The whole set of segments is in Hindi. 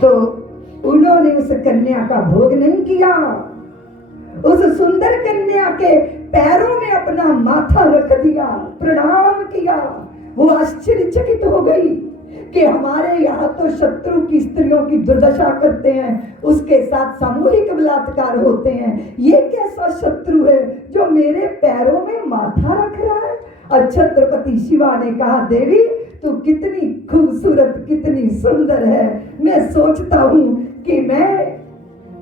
तो उन्होंने उस कन्या का भोग नहीं किया, उस सुंदर कन्या के पैरों में अपना माथा रख दिया, प्रणाम किया। वो आश्चर्यचकित हो गई कि हमारे यहाँ तो शत्रु की स्त्रियों की दुर्दशा करते हैं, उसके साथ सामूहिक बलात्कार होते हैं, ये कैसा शत्रु है जो मेरे पैरों में माथा रख रहा है। और छत्रपति शिवा ने कहा, देवी तू कितनी खूबसूरत, कितनी सुंदर है। मैं सोचता हूँ कि मैं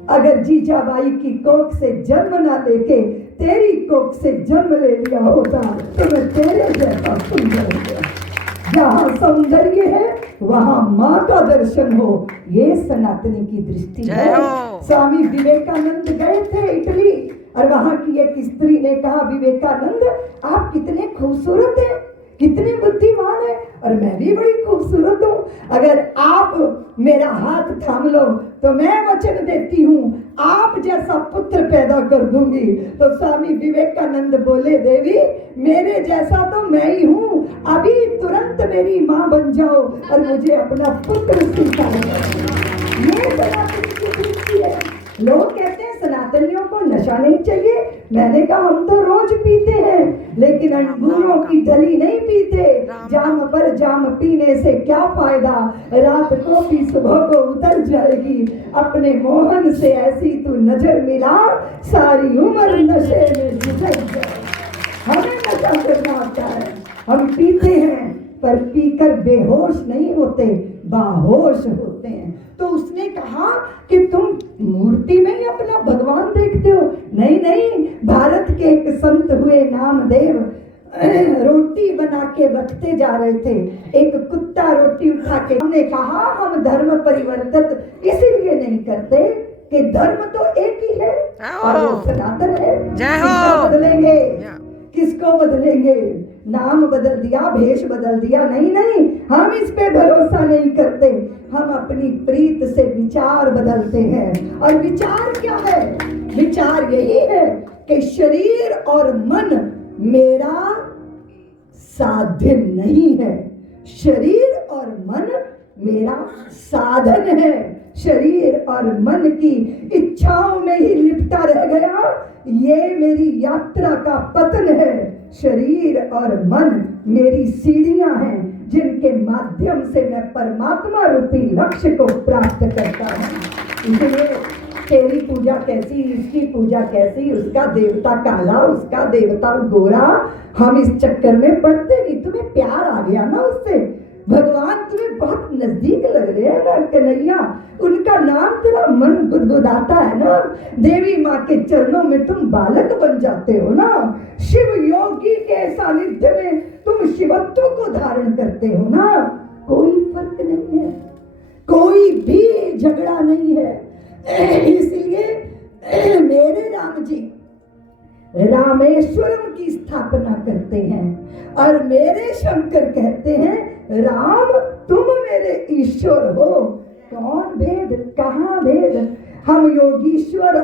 अगर जीजाबाई की कोख से जन्म ना लेके तेरी कोख से जन्म ले लिया होता तो मैं तेरे जैसा सुंदर होता। जहाँ सौंदर्य है वहाँ माँ का दर्शन हो, ये सनातनी की दृष्टि है। स्वामी विवेकानंद गए थे इटली और वहाँ की एक स्त्री ने कहा, विवेकानंद आप कितने खूबसूरत हैं, कितने बुद्धिमान है, और मैं भी बड़ी खूबसूरत हूँ। अगर आप मेरा हाथ थाम लो तो मैं वचन देती हूँ आप जैसा पुत्र पैदा कर दूंगी। तो स्वामी विवेकानंद बोले, देवी मेरे जैसा तो मैं ही हूँ, अभी तुरंत मेरी माँ बन जाओ और मुझे अपना पुत्र स्वीकार करो। ये सनातनी की दृष्टि है। लोग कहते हैं सनातनियों को नशा नहीं चाहिए। मैंने कहा हम तो रोज पीते हैं, लेकिन अंगूरों की डली नहीं पीते। जाम पर जाम पीने से क्या फायदा, रात को भी सुबह को उतर जाएगी। अपने मोहन से ऐसी तू नजर मिला, सारी उम्र नशे में गुजर जाए। हमें नशा करना आता है, हम पीते हैं पर पीकर बेहोश नहीं होते, बाहोश होते हैं। तो उसने कहा कि तुम मूर्ति में ही अपना भगवान देखते हो। नहीं नहीं, भारत के एक संत हुए नामदेव रोटी बना के रखते जा रहे थे, एक कुत्ता रोटी उठा के, हमने कहा हम धर्म परिवर्तित इसलिए नहीं करते कि धर्म तो एक ही है और वो सनातन है। किसको बदलेंगे, किसको बदलेंगे? नाम बदल दिया, भेष बदल दिया, नहीं नहीं, हम इस पे भरोसा नहीं करते। हम अपनी प्रीत से विचार बदलते हैं। और विचार क्या है? विचार यही है कि शरीर और मन मेरा साधन नहीं है, शरीर और मन मेरा साधन है। शरीर और मन की इच्छाओं में ही लिपटा रह गया, ये मेरी यात्रा का पतन है। शरीर और मन मेरी सीढ़ियां हैं जिनके माध्यम से मैं परमात्मा रूपी लक्ष्य को प्राप्त करता हूँ। इसलिए तेरी पूजा कैसी, इसकी पूजा कैसी, उसका देवता काला, उसका देवता गोरा, हम इस चक्कर में पड़ते नहीं। तुम्हें प्यार आ गया ना उससे, भगवान तुम्हें बहुत नजदीक लग रहे हैं ना कन्हैया, उनका नाम तेरा मन गुदगुदाता है ना, देवी माँ के चरणों में तुम बालक बन जाते हो ना, शिव योगी के सानिध्य में तुम शिवत्व को धारण करते हो ना। कोई फर्क नहीं है, कोई भी झगड़ा नहीं है। इसलिए मेरे राम जी रामेश्वरम की स्थापना करते हैं और मेरे शंकर कहते हैं, राम तुम मेरे ईश्वर हो। कौन भेद, कहाँ भेद? हम योगेश्वर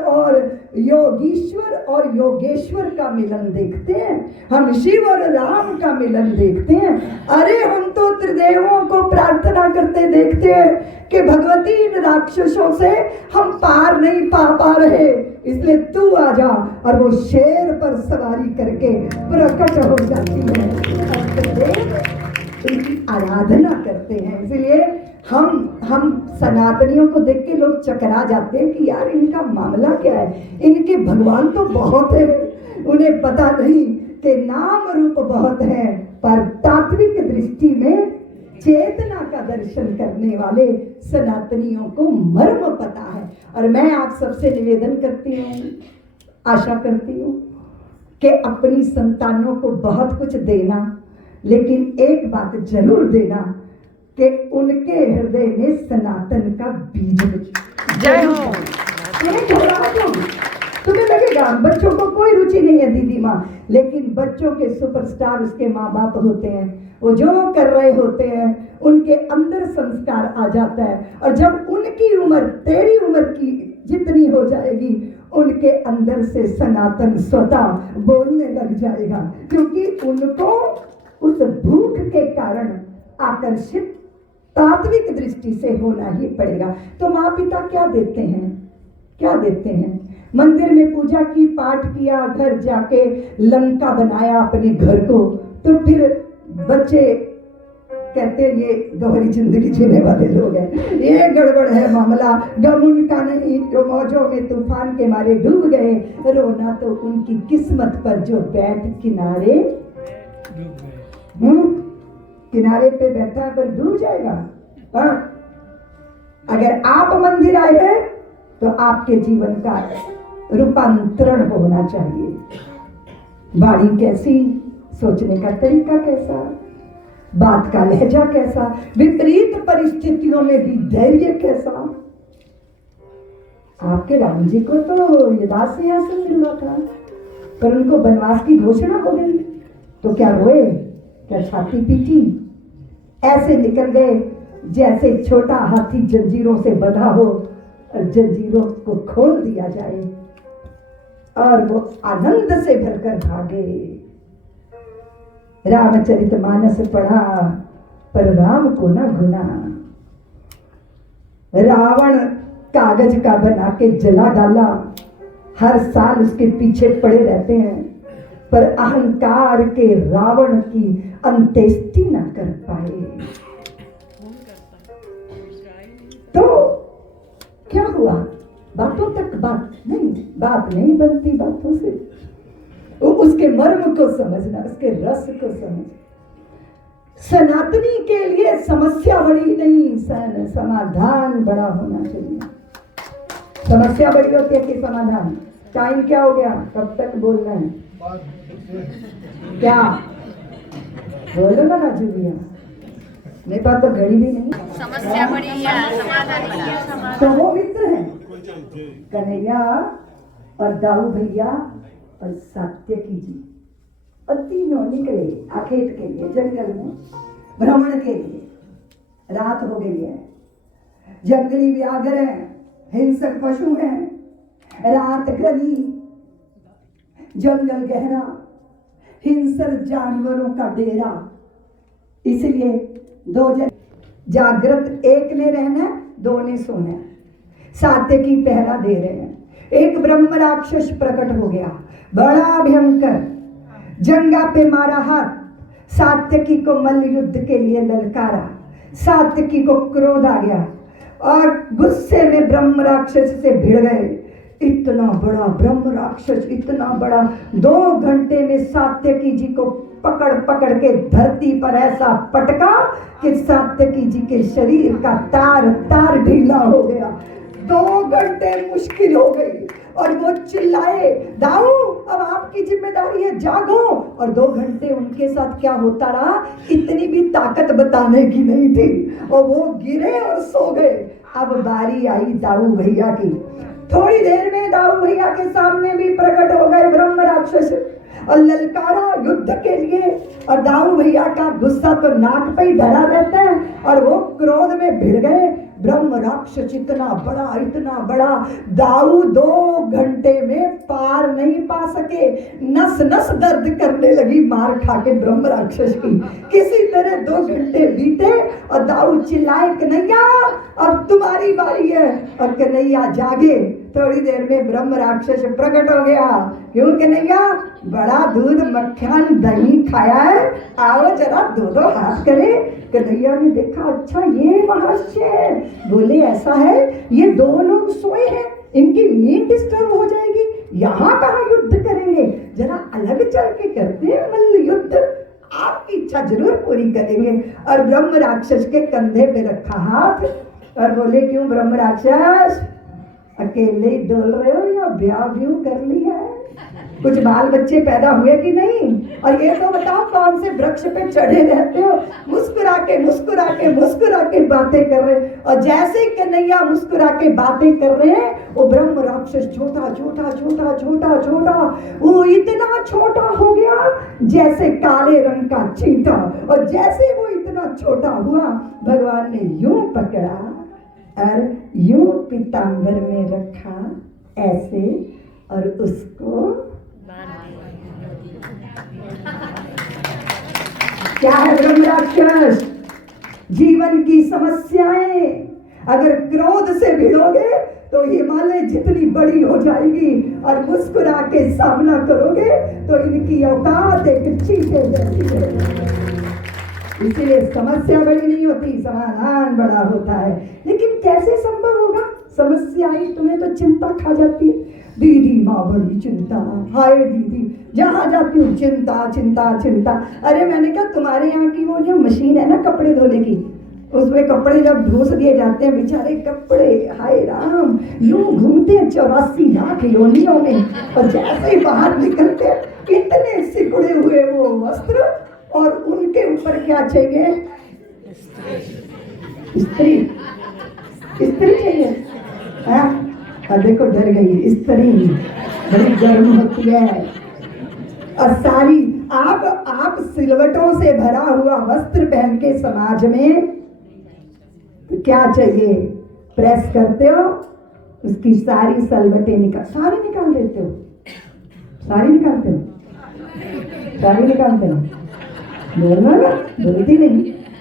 और योगेश्वर का मिलन देखते हैं, हम शिव और राम का मिलन देखते हैं। अरे हम तो त्रिदेवों को प्रार्थना करते देखते हैं कि भगवती इन राक्षसों से हम पार नहीं पा रहे, इसलिए तू आ जा। और वो शेर पर सवारी करके प्रकट हो जाती है, इनकी आराधना करते हैं। इसलिए हम सनातनियों को देख के लोग चकरा जाते हैं कि यार इनका मामला क्या है, इनके भगवान तो बहुत है, उन्हें पता नहीं कि नाम रूप बहुत है, पर तात्विक दृष्टि में चेतना का दर्शन करने वाले सनातनियों को मर्म पता है। और मैं आप सबसे निवेदन करती हूँ, आशा करती हूँ कि अपनी संतानों को बहुत कुछ देना, लेकिन एक बात जरूर देना कि उनके हृदय में सनातन का बीज जय हो। तुम्हें लगेगा बच्चों को कोई रुचि नहीं है दीदी माँ, लेकिन बच्चों के सुपरस्टार उसके माँ बाप होते हैं, वो जो कर रहे होते हैं उनके अंदर संस्कार आ जाता है। और जब उनकी उम्र तेरी उम्र की जितनी हो जाएगी, उनके अंदर से सनातन स्वतः बोलने लग जाएगा, क्योंकि उनको उस भूख के कारण आकर्षित तात्विक दृष्टि से होना ही पड़ेगा। तो माँ पिता क्या देते हैं, क्या देते हैं? मंदिर में पूजा की, पाठ किया, घर जाके लंका बनाया अपने घर को, तो फिर बच्चे कहते हैं ये दोहरी जिंदगी जीने वाले लोग हैं, ये गड़बड़ है मामला, गम उनका नहीं जो मौजों में तूफान के मारे डूब गए, रोना तो उनकी किस्मत पर जो बैठ किनारे किनारे पे बैठा कर डूब जाएगा। हाँ? अगर आप मंदिर आए हैं तो आपके जीवन का रूपांतरण होना चाहिए। वाणी कैसी, सोचने का तरीका कैसा, बात का लहजा कैसा, विपरीत परिस्थितियों में भी धैर्य कैसा। आपके राम जी को तो यदास सिंहासन मिल रहा था, पर उनको वनवास की घोषणा हो गई तो क्या रोए, क्या छाती पीटी? ऐसे निकल गए जैसे छोटा हाथी जंजीरों से बंधा हो और जंजीरों को खोल दिया जाए, और वो आनंद से भरकर भागे। रामचरितमानस पढ़ा पर राम को न गुना। रावण कागज का बना के जला डाला, हर साल उसके पीछे पड़े रहते हैं, पर अहंकार के रावण की अंत्येष्टि न कर पाए। तो क्या हुआ? बातों तक बात नहीं बनती बातों से। उसके मर्म को समझना, उसके रस को समझना। सनातनी के लिए समस्या बड़ी नहीं, समाधान बड़ा होना चाहिए। समस्या बड़ी होती है कि समाधान? टाइम क्या हो गया, कब तक बोलना है? क्या बोलो ना राजू भैया, मेरे पास तो घड़ी भी नहीं। समस्या बड़ी है, समाधान बड़ा। तो वो मित्र है कन्हैया और दाऊ भैया और सात्यकी जी, और तीनों निकले आखेट के लिए, जंगल में भ्रमण के लिए। रात हो गई है, जंगली व्याघ्र हैं, हिंसक पशु हैं, रात घनी, जंगल गहरा, हिंसक जानवरों का डेरा। इसलिए दो जन जागृत, एक ने रहना, दो ने सोना। सात्यकी पहरा दे रहे हैं। एक ब्रह्म राक्षस प्रकट हो गया, बड़ा भयंकर, जंगा पे मारा हाथ, सात्यकी को मल्ल युद्ध के लिए ललकारा। सात्यकी को क्रोध आ गया और गुस्से में ब्रह्म राक्षस से भिड़ गए। इतना बड़ा ब्रह्म राक्षस, इतना बड़ा, 2 घंटे में सात्यकी जी को पकड़ पकड़ के धरती पर ऐसा पटका कि सात्यकी जी के शरीर का तार तार ढीला हो गया। 2 घंटे मुश्किल हो गई और वो चिल्लाए, दाऊ अब आपकी जिम्मेदारी है, जागो। और 2 घंटे उनके साथ क्या होता रहा, इतनी भी ताकत बताने की नहीं थी, और वो गिरे और सो गए। अब बारी आई दाऊ भैया की। थोड़ी देर में दाऊ भैया के सामने भी प्रकट हो गए ब्रह्म राक्षस और ललकारा युद्ध के लिए। और दाऊ भैया का गुस्सा तो नाक पे ही धरा रहता है और वो क्रोध में भिड़ गए। ब्रह्म राक्षस इतना बड़ा, दाऊ 2 घंटे में पार नहीं पा सके। नस नस दर्द करने लगी मार खा के ब्रह्म राक्षस की। किसी तरह 2 घंटे बीते और दाऊ चिल्लाए, कन्हैया अब तुम्हारी बारी है। और कन्हैया जागे। थोड़ी देर में ब्रह्म राक्षस प्रकट हो गया। क्यों कन्हैया, बड़ा दूध मक्खन दही खाया है, आओ जरा 2 हाथ करे। कन्हैया ने देखा, अच्छा ये महर्षि है। बोले ऐसा है, ये 2 लोग सोए हैं, इनकी नींद डिस्टर्ब हो जाएगी, यहाँ कहाँ युद्ध करेंगे, जरा अलग चल के करते हैं मल्ल युद्ध, आपकी इच्छा जरूर पूरी करेंगे। और ब्रह्म राक्षस के कंधे पे रखा हाथ और बोले, क्यों ब्रह्म राक्षस, अकेले डोल रहे हो या ब्याह भी कर लिया है? कुछ बाल बच्चे पैदा हुए कि नहीं? और ये तो बताओ, कौन से वृक्ष पे चढ़े रहते हो? मुस्कुरा के बातें कर रहे। और जैसे कन्हैया मुस्कुरा के बातें कर रहे हैं, वो ब्रह्म राक्षस छोटा, वो इतना छोटा हो गया जैसे काले रंग का चींटा। और जैसे वो इतना छोटा हुआ, भगवान ने यूं पकड़ा और यूं पीतांबर में रखा ऐसे, और उसको क्या है ब्रह्म राक्षस? जीवन की समस्याएं अगर क्रोध से भिड़ोगे तो हिमालय जितनी बड़ी हो जाएगी, और मुस्कुरा के सामना करोगे तो इनकी औकात एक चीते जैसी है। इसीलिए समस्या बड़ी नहीं होती, समाधान बड़ा होता है। लेकिन कैसे संभव होगा? समस्या आई तुम्हें तो चिंता खा जाती है। दीदी माँ बड़ी चिंता, हाय दीदी जहाँ जाती हूँ चिंता चिंता चिंता। अरे मैंने कहा तुम्हारे यहाँ की वो जो मशीन है ना कपड़े धोने की, उसमें कपड़े जब ढूंस दिए जाते हैं बेचारे कपड़े, हाय राम, यूं घूमते हैं 84 लाख योनियों में, और जैसे ही बाहर निकलते हैं इतने सिकुड़े हुए वो वस्त्र, और उनके ऊपर क्या चाहिए? स्त्री, स्त्री चाहिए। देखो डर गई, स्त्री बड़ी गर्म होती है। और सारी आप सिलवटों से भरा हुआ वस्त्र पहन के समाज में तो क्या चाहिए? प्रेस करते हो, उसकी सारी सलवटें सारी निकाल देते हो, सारी निकालते हो, सारी निकालते हो। बोलना ना, बोलती नहीं।